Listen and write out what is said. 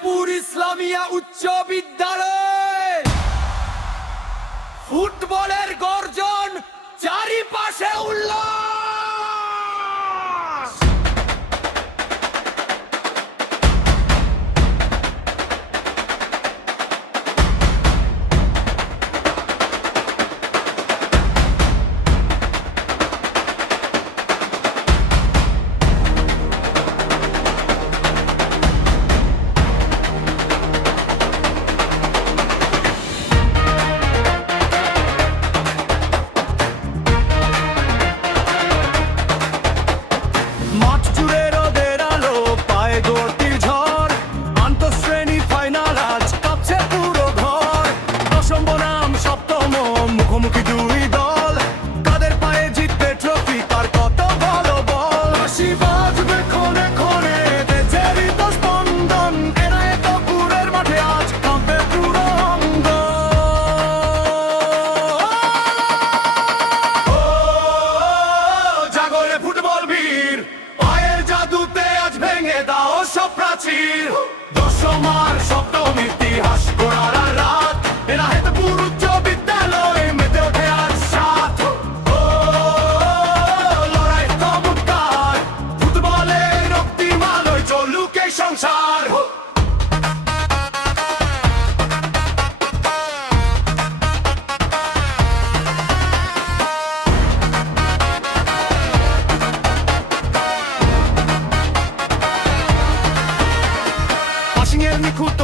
চাঁদপুর ইসলামিয়া উচ্চ বিদ্যালয় ফুটবলের গর্জন, চারিপাশে উল্লাস। মাঠ জুড়ে রোদের আলো, পায়ে গতির ঝড়, আন্তঃশ্রেণী ফাইনাল আজ কাঁপছে পুরো ঘর। দশম বনাম সপ্তম মুখোমুখি দুই দল, কাদের পায়ে জিতবে ট্রফি, তার কত বড় বল। হাসি বাজবে ক্ষণে ক্ষণে, দেশের হৃদয় স্পন্দন, এরা এত পুরের মাঠে আজ কাঁপবে পুরো জাগরে ফুটবল বীর, পায়ের জাদুতে আজ ভেঙে দাও সব প্রাচীর। দশম আর সপ্তম ইতিহাস গড়ার রাত, এরা হেতপুর উচ্চ বিদ্যালয় মেতে ওঠে আজ সাত। লড়াই চমৎকার, ফুটবলের রক্তিম আলোয় চলুক এই সংসার। পাসিংয়ের নিখুঁত